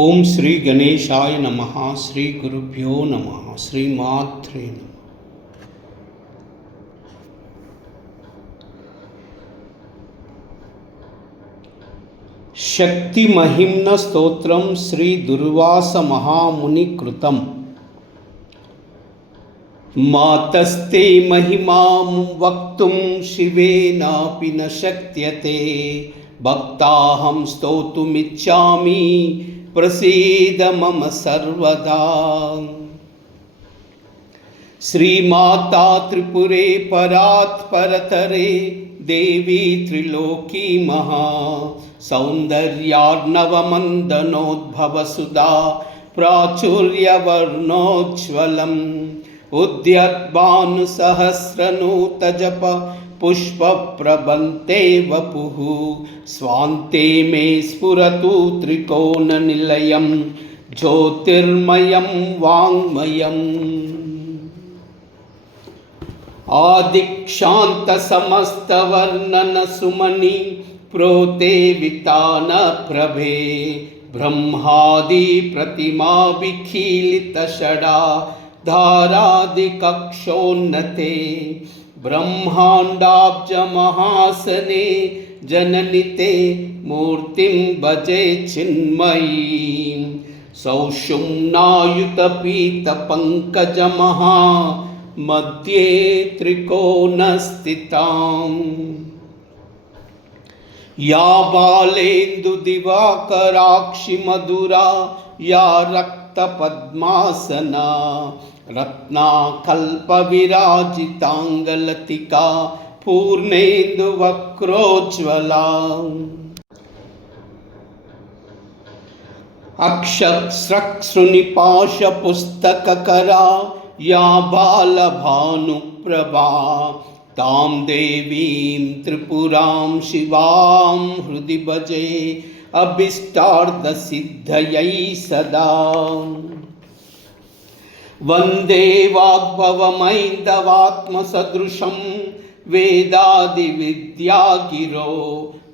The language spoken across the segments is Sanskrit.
ఓం శ్రీ గణేశాయ నమః. శ్రీ గురుభ్యో నమః. శ్రీమాత్రే నమః. శక్తి మహిమ్న స్తోత్రం శ్రీ దుర్వాస మహాముని కృతం. మాతస్తే మహిమాం వక్తుం శివేనాపి న శక్యతే భక్తాహం స్తోతుమిచ్చామి ప్రసీద మమ సర్వదా. శ్రీమాతా త్రిపురే పరాత్ పరతరే దేవీ త్రిలోకీ మహా సౌందర్యార్ణవమందనోద్భవసుధా ప్రాచుర్యవర్ణోజ్వలం ఉద్యద్భానుసహస్రనూతజప పుష్పప్రబంతే వపుః స్వాంతే మే స్ఫురతు త్రికోణనిలయం జ్యోతిర్మయం వాంగ్మయం. ఆదిక్షాంత సమస్తవర్ణన సుమని ప్రోతే వితాన ప్రభే బ్రహ్మాది ప్రతిమా విఖీలిత షడా ధారాది కక్షోన్నతే బ్రహ్మాండాబ్జ మహాసనే జననితే మూర్తిం భజే చిన్మయీ సౌషుమ్నాయుత పీత పంకజ మహా మధ్యే త్రికోణస్థితాం. యా బాలేందు దివాకరాక్షి మధురా యా రక్త పద్మాసనా రత్నా కల్ప విరాజితాంగలతికా పూర్ణేందు వక్రోజ్వలా. అక్షస్రక్షృనిపాశ పుస్తకకరా యా బాలభానుప్రభా తాం దేవీం త్రిపురాం శివాం హృది భజే అభిష్టార్థసిద్ధయై సదా. వందే వాగ్భవమైందవాత్మసదృశం వేదాది విద్యాగిరో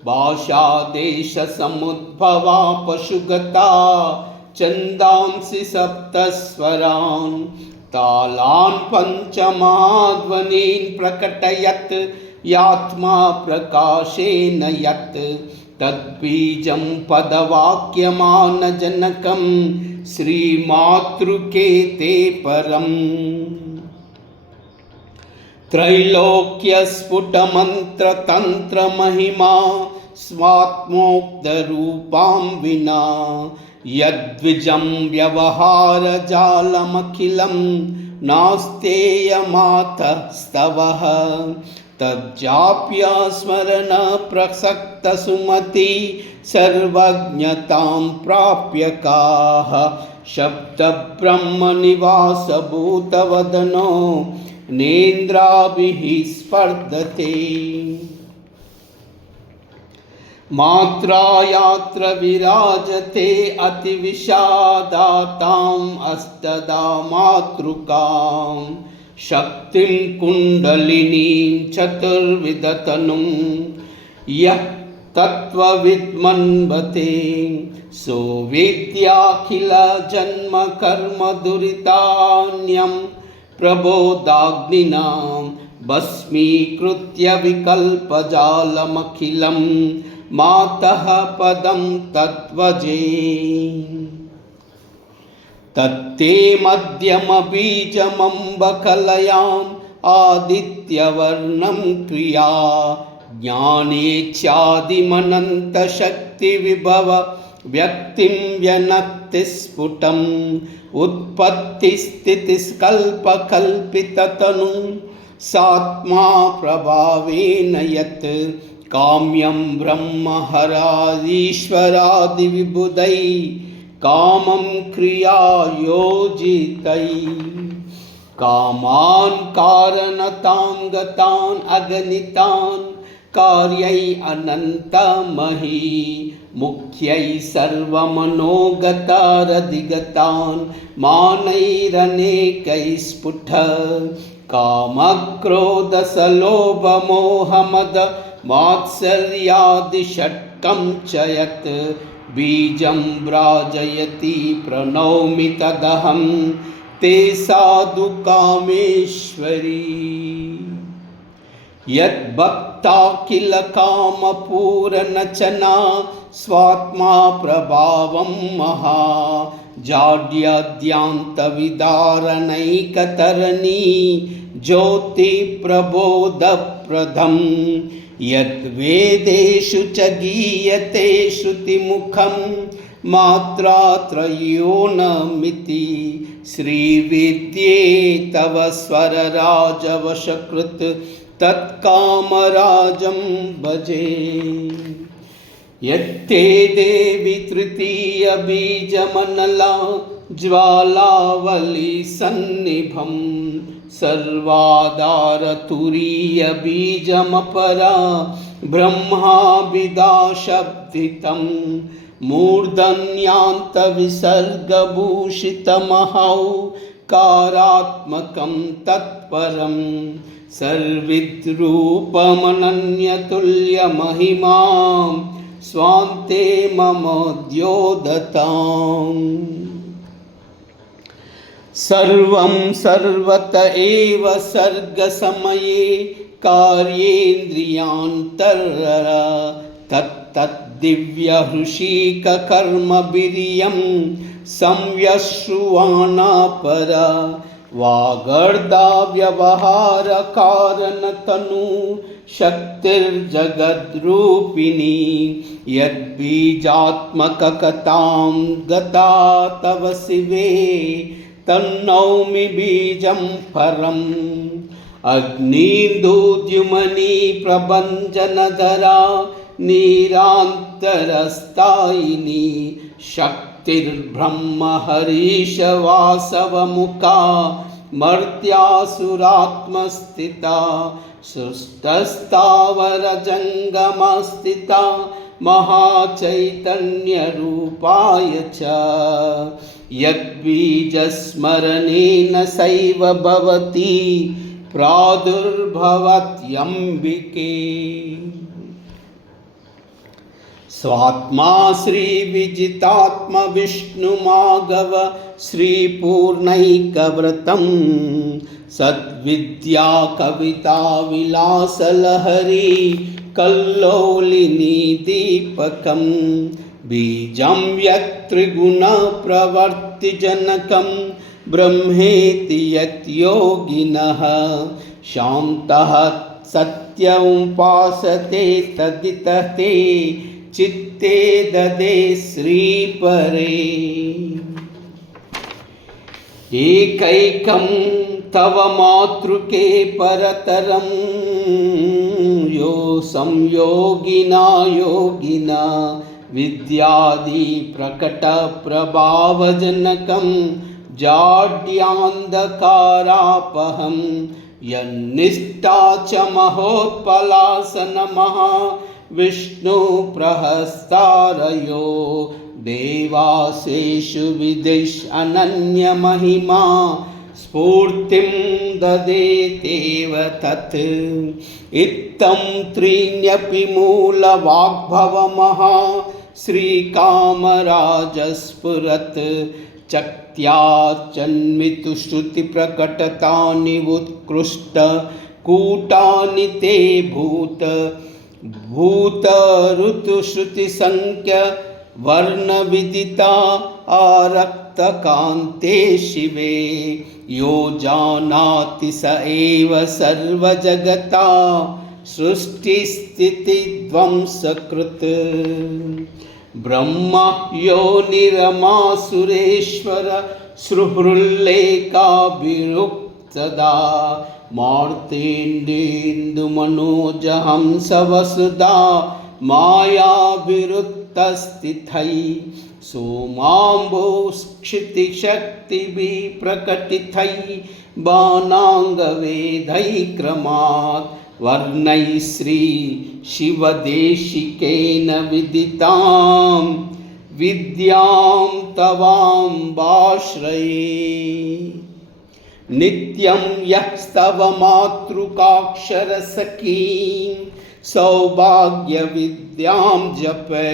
భాషాదేశసముద్భవా పశుగతా ఛందాంసి సప్తస్వరాన్ తాళాన్ పంచమహాధ్వనీన్ ప్రకటయత్ యాత్మా ప్రకాశేన యత్ తద్బీజం పదవాక్యమానజనకం శ్రీమాతృకేతే పరం. త్రైలోక్యస్ఫుటమంత్రతంత్రమహిమా స్వాత్మోక్తరూపాం వినా యద్విజం వ్యవహారజాలమఖిలం నాస్తేయమాతస్తవః తజ్జాప్యస్మరణ ప్రసక్తసుమతి సర్వజ్ఞతాం ప్రాప్యకాః శబ్దబ్రహ్మనివాసభూతవదనో నేంద్రాభిః స్పర్ధతే. మాత్రాయాత్ర విరాజతే అతివిషాదాతాం అష్టదా మాతృకాం శక్తిం కుండలినీం చతుర్విధతనుం యః తత్వవిద్మన్వతే సో వేద్యాఖిల జన్మ కర్మ దురితాన్యం ప్రబోధాగ్నినా భస్మీకృత్య వికల్పజాలమఖిలం మాతః పదం తత్వజే. తత్తే మధ్యమబీజమంబకలయాం ఆదిత్యవర్ణం క్రియా జ్ఞానేచ్ఛాదిమనంతశక్తి విభవ వ్యక్తిం వ్యనక్తి స్ఫుటం ఉత్పత్తి స్థితి కల్పకల్పితతను సాత్మా ప్రభావేన యత్ కామ్యం బ్రహ్మ హరాదీశ్వరాది విబుధై కామం క్రియాయోజితై కామాన్ కారణతాం గతాన్ అగణితాన్ కార్యై అనంతమహీ ముఖ్యై సర్వమనోగతారధిగతాన్ మానైరనేకై స్ఫుట కామక్రోధసలోభమోహమద మాత్సర్యాది షట్ षट्कं च यत् बीजं व्राजयति प्रणौमि तदहं ते साधु कामेश्वरी। यद्भक्ता किल कामपूरनचना स्वात्मा प्रभावं महा जाड्याद्यांतविदारणैकतरणी ज्योतिप्रबोधप्रदं यद्वेदेषु च गीयते श्रुतिमुखं मात्रात्रयोनमिति श्रीविद्ये तव स्वरराजवशकृत् तत्कामराजं भजे। यत्ते देवी तृतीयबीजमनला ज्वालावली सन्निभं सर्वाधारतुरीयबीजमपरा ब्रह्माभिधाशब्दितं मूर्धन्यान्तविसर्गभूषितमहौकारात्मकं तत्परं सर्विद्रूपमनन्यतुल्यमहिमां स्वान्ते मम द्योदताम्। सर्वं सर्वत एव सर्गसमये कार्येन्द्रियान्तरा तत्तद्दिव्यहृषिककर्मवीर्यं संयश्रुवाणा परा वागर्धाव्यवहारकारणतनु शक्तिर्जगद्रूपिणी यद्बीजात्मककथां गता तव शिवे तन्नौमि बीजं परम्। अग्निदुद्युमनी प्रभञ्जनधरा निरान्तरस्थायिनी शक्तिर्ब्रह्महरीशवासवमुखा मर्त्यासुरात्मस्थिता सृष्टस्थावरजङ्गमस्थिता महाचैतन्यरूपाय च यद्बीजस्मरणेन सैव भवति प्रादुर्भवत्यम्बिके। स्वात्मा श्रीविजितात्मविष्णुमागव श्रीपूर्णैकव्रतं सद्विद्या कविता विलासलहरी कल्लोलिनी दीपकं बीजं यत्त्रिगुणप्रवर्तिजनकं ब्रह्मेति यद्योगिनः शान्तः सत्यमुपासते तदितते चित्ते ददे श्रीपरे। एकैकं तव मातृके परतरं यो संयोगिना योगिना विद्यादि प्रकटप्रभावजनकं जाड्यान्धकारापहं यन्निष्ठा च महोत्पलासनमः विष्णुप्रहस्तारयो देवासेषु विदिश अनन्यमहिमा स्फूर्तिं ददेतेव तत्। इत्थं त्रीण्यपि मूलवाग्भवमः श्रीकामराजस्फुरत् चक्त्याचन्मितुश्रुतिप्रकटतानि उत्कृष्टकूटानि ते भूतऋतुश्रुतिसंख्य वर्णविदिता आरक्तकान्ते शिवे यो जानाति स एव सर्वजगता सृष्टिस्थितिध्वंसकृत्। ब्रह्म योनिरमासुरेश्वर सुहृल्लेखाभिरुक्तदा मार्तेण्डेन्दुमनोजहंसवसुधा मायाभिरुत्तस्थितै सोमाम्बोक्षितिशक्तिभिः प्रकटितै बाणाङ्गवेदैक्रमात् वर्णैः श्री शिवदेशिकेन विदितां विद्यां तवाम्बाश्रये। नित्यं यस्तव मातृकाक्षरसखीं सौभाग्यविद्यां जपे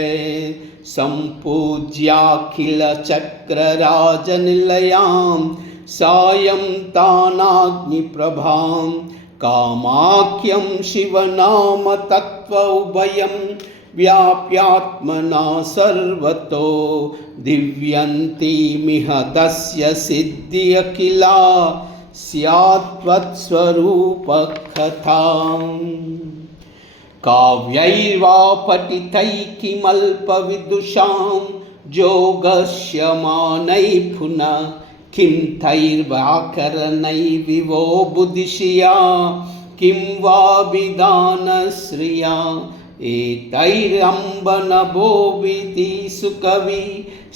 सम्पूज्याखिलचक्रराजनिलयां सायं तानाग्निप्रभां कामाख्यं शिवनाम तत्त्वोभयं व्याप्यात्मना सर्वतो दिव्यन्तीमिह तस्य सिद्धि अखिला स्यात्त्वत्स्वरूपकथाम् काव्यैर्वा पठितैः किमल्पविदुषां जोगस्यमानैः पुनः किं तैर्व्याकरणैः विवो बुद्धिश्रिया किं वा विधानश्रिया एतैरम्बनभो विधिसुकवि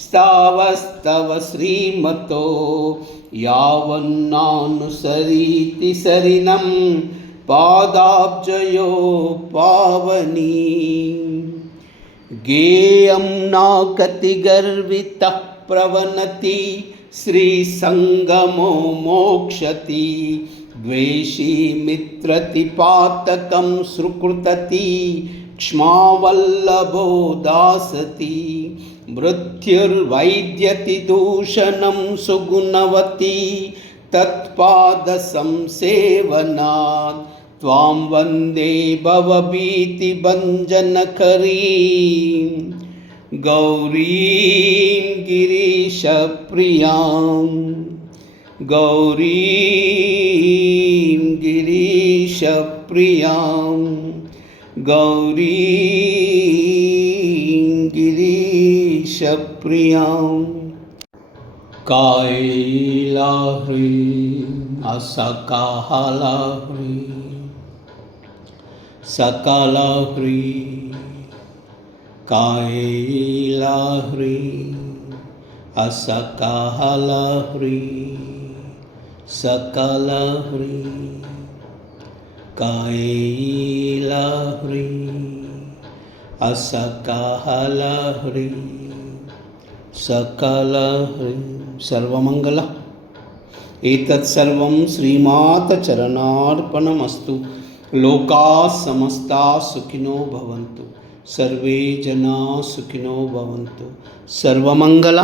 स्तावस्तव श्रीमतो यावन्नानुसरीति सरिणं पादाब्जयो पावनी गेयं नाकतिगर्वितः प्रवनति श्रीसङ्गमो मोक्षति द्वेषी मित्रतिपातकं सुकृतति क्ष्मावल्लभो दासति मृत्युर्वैद्यति दूषणं सुगुणवती तत्पादसंसेवनात् त्वां वन्दे भवभीतिभञ्जनकरीं गौरीं गिरीशप्रियां गौरीं गिरीशप्रियां गौरीं गिरीशप्रियां कैलाह्री असकालाह्री सकलाह्री कैलाह्री असकालाह्री सकलाह्री कैलाह्री असकालाह्री सकलाह्री सर्वमंगल एतत् सर्वं श्रीमाता चरणार्पणमस्तु। लोकाः समस्ताः सुखिनो भवन्तु, सर्वे जनाः सुखिनो भवन्तु। सर्वमंगल।